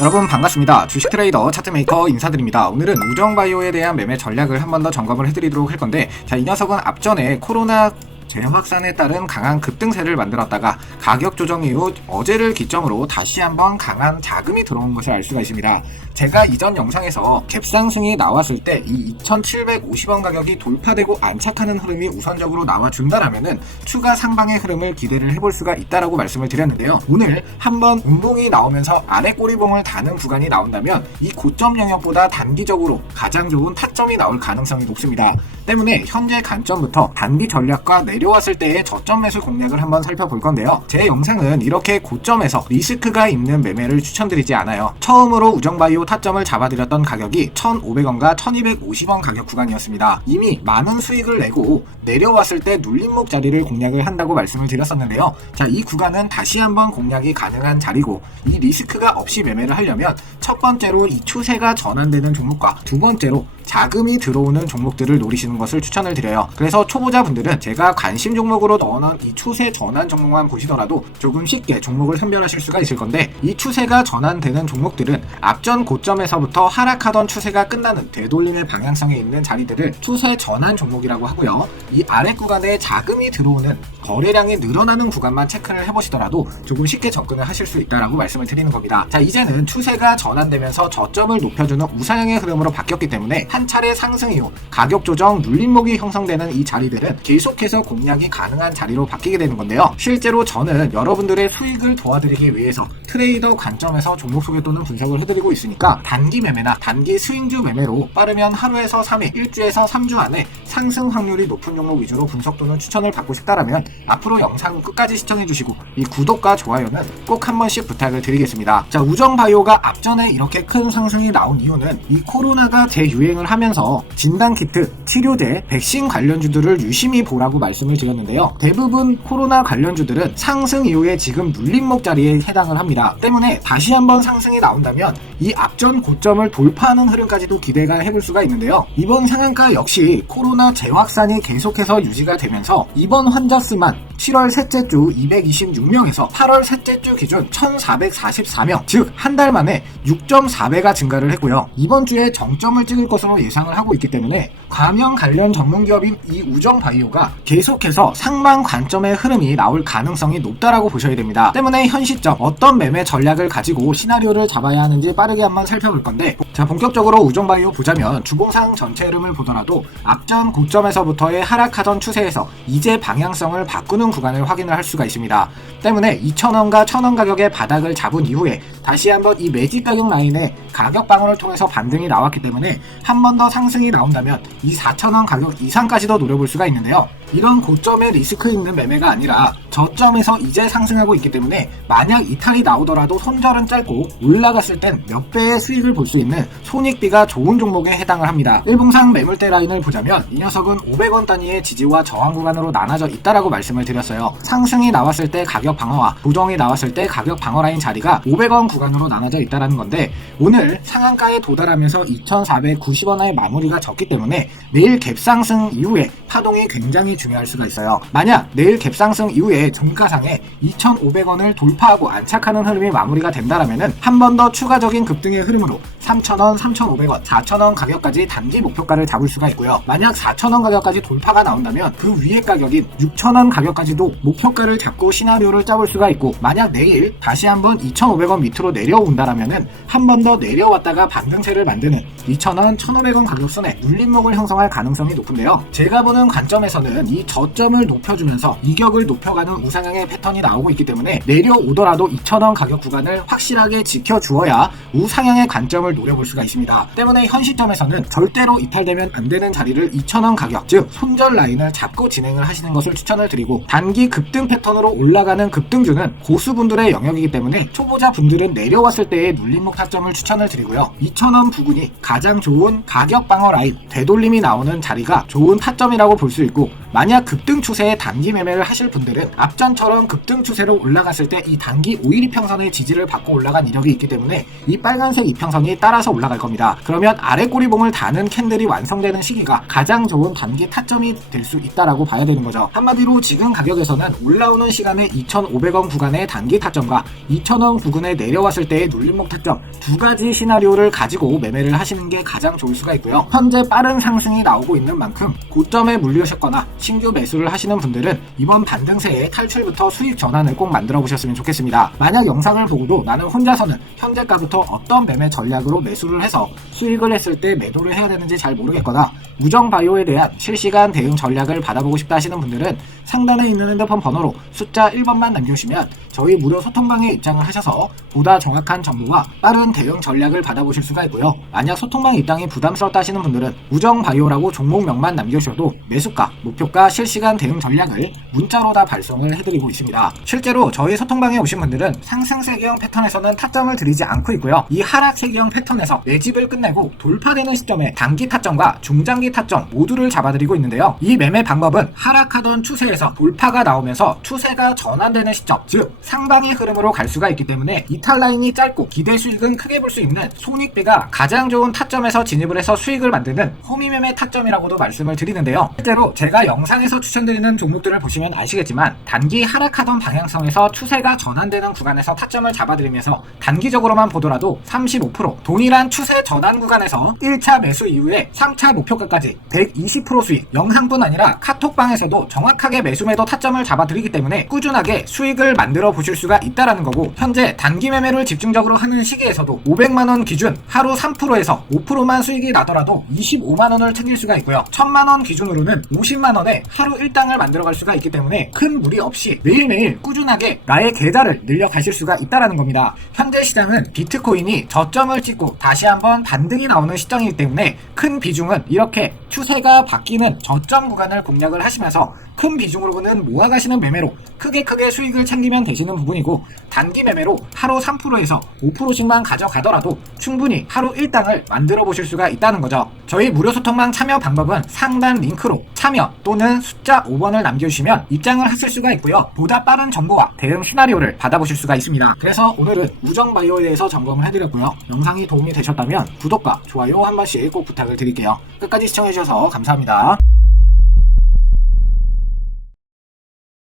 여러분 반갑습니다. 주식 트레이더 차트메이커 인사드립니다. 오늘은 우정바이오에 대한 매매 전략을 한 번 더 점검을 해드리도록 할 건데 자 이 녀석은 앞전에 코로나 재확산에 따른 강한 급등세를 만들었다가 가격 조정 이후 어제를 기점으로 다시 한번 강한 자금이 들어온 것을 알 수가 있습니다. 제가 이전 영상에서 캡 상승이 나왔을 때 이 2,750원 가격이 돌파되고 안착하는 흐름이 우선적으로 나와준다라면은 추가 상방의 흐름을 기대를 해볼 수가 있다라고 말씀을 드렸는데요. 오늘 한번 운봉이 나오면서 아래 꼬리봉을 다는 구간이 나온다면 이 고점 영역보다 단기적으로 가장 좋은 타점이 나올 가능성이 높습니다. 때문에 현재 관점부터 단기 전략과 내려왔을 때의 저점 매수 공략을 한번 살펴볼 건데요. 제 영상은 이렇게 고점에서 리스크가 있는 매매를 추천드리지 않아요. 처음으로 우정바이오 타점을 잡아드렸던 가격이 1,500원과 1,250원 가격 구간이었습니다. 이미 많은 수익을 내고 내려왔을 때 눌림목 자리를 공략을 한다고 말씀을 드렸었는데요. 자, 이 구간은 다시 한번 공략이 가능한 자리고 이 리스크가 없이 매매를 하려면 첫 번째로 이 추세가 전환되는 종목과 두 번째로 자금이 들어오는 종목들을 노리시는 것을 추천을 드려요. 그래서 초보자분들은 제가 관심 종목으로 넣어놓은 이 추세 전환 종목만 보시더라도 조금 쉽게 종목을 선별하실 수가 있을 건데 이 추세가 전환되는 종목들은 앞전 고점에서부터 하락하던 추세가 끝나는 되돌림의 방향성에 있는 자리들을 추세 전환 종목이라고 하고요. 이 아래 구간에 자금이 들어오는 거래량이 늘어나는 구간만 체크를 해보시더라도 조금 쉽게 접근을 하실 수 있다라고 말씀을 드리는 겁니다. 자 이제는 추세가 전환되면서 저점을 높여주는 우상향의 흐름으로 바뀌었기 때문에 한 차례 상승 이후 가격 조정 눌림목이 형성되는 이 자리들은 계속해서 공략이 가능한 자리로 바뀌게 되는 건데요. 실제로 저는 여러분들의 수익을 도와드리기 위해서 트레이더 관점에서 종목 소개 또는 분석을 해드리고 있으니까 단기 매매나 단기 스윙주 매매로 빠르면 하루에서 3일, 1주에서 3주 안에 상승 확률이 높은 종목 위주로 분석 또는 추천을 받고 싶다라면 앞으로 영상 끝까지 시청해주시고 이 구독과 좋아요는 꼭 한 번씩 부탁을 드리겠습니다. 자, 우정바이오가 앞전에 이렇게 큰 상승이 나온 이유는 이 코로나가 재유행을 하면서 진단 키트, 치료제, 백신 관련주들을 유심히 보라고 말씀을 드렸는데요. 대부분 코로나 관련주들은 상승 이후에 지금 눌림목 자리에 해당을 합니다. 때문에 다시 한번 상승이 나온다면 이 앞전 고점을 돌파하는 흐름까지도 기대가 해볼 수가 있는데요. 이번 상한가 역시 코로나 재확산이 계속해서 유지가 되면서 이번 환자 수만 7월 셋째 주 226명에서 8월 셋째 주 기준 1444명, 즉 한 달 만에 6.4배가 증가를 했고요. 이번 주에 정점을 찍을 것으로 예상을 하고 있기 때문에 감염 관련 전문 기업인 이 우정 바이오가 계속해서 상방 관점의 흐름이 나올 가능성이 높다라고 보셔야 됩니다. 때문에 현 시점 어떤 매매 전략을 가지고 시나리오를 잡아야 하는지 빠르게 한번 살펴볼 건데 자 본격적으로 우정 바이오 보자면 주봉상 전체 흐름을 보더라도 앞전 고점에서부터의 하락하던 추세에서 이제 방향성을 바꾸는 구간을 확인을 할 수가 있습니다. 때문에 2,000원과 1,000원 가격의 바닥을 잡은 이후에 다시 한번 이 매직 가격 라인에 가격 방어를 통해서 반등이 나왔기 때문에 한 번 더 상승이 나온다면 이 4,000원 가격 이상까지도 노려볼 수가 있는데요. 이런 고점의 리스크 있는 매매가 아니라 저점에서 이제 상승하고 있기 때문에 만약 이탈이 나오더라도 손절은 짧고 올라갔을 땐 몇 배의 수익을 볼 수 있는 손익비가 좋은 종목에 해당을 합니다. 일봉상 매물대 라인을 보자면 이 녀석은 500원 단위의 지지와 저항 구간으로 나눠져 있다라고 말씀을 드렸어요. 상승이 나왔을 때 가격 방어와 부정이 나왔을 때 가격 방어 라인 자리가 500원 구간으로 나눠져 있다라는 건데 오늘 상한가에 도달하면서 2,490원의 마무리가 졌기 때문에 내일 갭상승 이후에 파동이 굉장히 중요할 수가 있어요. 만약 내일 갭상승 이후에 종가상에 2,500원을 돌파하고 안착하는 흐름이 마무리가 된다라면은 한 번 더 추가적인 급등의 흐름으로 3,000원, 3,500원, 4,000원 가격까지 단기 목표가를 잡을 수가 있고요. 만약 4,000원 가격까지 돌파가 나온다면 그 위에 가격인 6,000원 가격까지도 목표가를 잡고 시나리오를 짜볼 수가 있고 만약 내일 다시 한번 2,500원 밑으로 내려온다라면은 한 번 더 내려왔다가 반등세를 만드는 2,000원, 1,500원 가격선에 눌림목을 형성할 가능성이 높은데요. 제가 보는 관점에서는 이 저점을 높여주면서 이격을 높여가는 우상향의 패턴이 나오고 있기 때문에 내려오더라도 2,000원 가격 구간을 확실하게 지켜주어야 우상향의 관점을 노려볼 수가 있습니다. 때문에 현 시점에서는 절대로 이탈되면 안 되는 자리를 2,000원 가격, 즉 손절 라인을 잡고 진행을 하시는 것을 추천을 드리고 단기 급등 패턴으로 올라가는 급등주는 고수분들의 영역이기 때문에 초보자 분들은 내려왔을 때의 눌림목 타점을 추천을 드리고요. 2,000원 부근이 가장 좋은 가격 방어 라인, 되돌림이 나오는 자리가 좋은 타점이라고 볼 수 있고 만약 급등 추세의 단기 매매를 하실 분들은 앞전처럼 급등 추세로 올라갔을 때 이 단기 5일 이평선의 지지를 받고 올라간 이력이 있기 때문에 이 빨간색 이평선이 따라서 올라갈 겁니다. 그러면 아래 꼬리봉을 다는 캔들이 완성되는 시기가 가장 좋은 단기 타점이 될 수 있다라고 봐야 되는 거죠. 한마디로 지금 가격에서는 올라오는 시간에 2,500원 구간의 단기 타점과 2,000원 부근에 내려왔을 때의 눌림목 타점 두 가지 시나리오를 가지고 매매를 하시는 게 가장 좋을 수가 있고요. 현재 빠른 상승이 나오고 있는 만큼 고점에 물려셨거나 신규 매수를 하시는 분들은 이번 반등세의 탈출부터 수익 전환을 꼭 만들어 보셨으면 좋겠습니다. 만약 영상을 보고도 나는 혼자서는 현재가부터 어떤 매매 전략으로 매수를 해서 수익을 했을 때 매도를 해야 되는지 잘 모르겠거나 우정 바이오에 대한 실시간 대응 전략을 받아보고 싶다 하시는 분들은 상단에 있는 핸드폰 번호로 숫자 1번만 남겨주시면 저희 무료 소통 방에 입장을 하셔서 보다 정확한 정보와 빠른 대응 전략을 받아보실 수가 있고요. 만약 소통방 입장이 부담스럽다 하시는 분들은 우정 바이오라고 종목명만 남겨주셔도 매수가, 목표가, 실시간 대응 전략을 문자로 다 발송을 해드리고 있습니다. 실제로 저희 소통방에 오신 분들은 상승세계형 패턴에서는 타점을 드리지 않고 있고요. 이 하락세계형 패턴에서 매집을 끝내고 돌파되는 시점에 단기 타점과 중장기 타점 모두를 잡아드리고 있는데요. 이 매매 방법은 하락하던 추세에서 돌파가 나오면서 추세가 전환되는 시점, 즉 상방의 흐름으로 갈 수가 있기 때문에 이탈 라인이 짧고 기대 수익은 크게 볼 수 있는 손익배가 가장 좋은 타점에서 진입을 해서 수익을 만드는 호미 매매 타점이라고도 말씀을 드리는데요. 실제로 제가 영상에서 추천드리는 종목들을 보시면 아시겠지만 단기 하락하던 방향성에서 추세가 전환되는 구간에서 타점을 잡아드리면서 단기적으로만 보더라도 35% 동일한 추세 전환 구간에서 1차 매수 이후에 3차 목표가까지 120% 수익 영상뿐 아니라 카톡방에서도 정확하게 매수 매도 타점을 잡아드리기 때문에 꾸준하게 수익을 만들어 보실 수가 있다라는 거고 현재 단기 매매를 집중적으로 하는 시기에서도 500만원 기준 하루 3%에서 5%만 수익이 나더라도 25만원을 챙길 수가 있고요. 1000만원 기준으로는 50만원에 하루 일당을 만들어 갈 수가 있기 때문에 큰 무리 없이 매일매일 꾸준하게 나의 계좌를 늘려 가실 수가 있다라는 겁니다. 현재 시장은 비트코인이 저점을 찍고 다시 한번 반등이 나오는 시장이기 때문에 큰 비중은 이렇게 추세가 바뀌는 저점 구간을 공략을 하시면서 큰 비중으로는 모아가시는 매매로 크게 크게 수익을 챙기면 되시는 부분이고 단기 매매로 하루 3%에서 5%씩만 가져가더라도 충분히 하루 일당을 만들어 보실 수가 있다는 거죠. 저희 무료 소통방 참여 방법은 상단 링크로 참여 또는 숫자 5번을 남겨주시면 입장을 하실 수가 있고요. 보다 빠른 정보와 대응 시나리오를 받아보실 수가 있습니다. 그래서 오늘은 우정바이오에 대해서 점검을 해드렸고요. 영상이 도움이 되셨다면 구독과 좋아요 한 번씩 꼭 부탁을 드릴게요. 끝까지 시청해주셔서 감사합니다.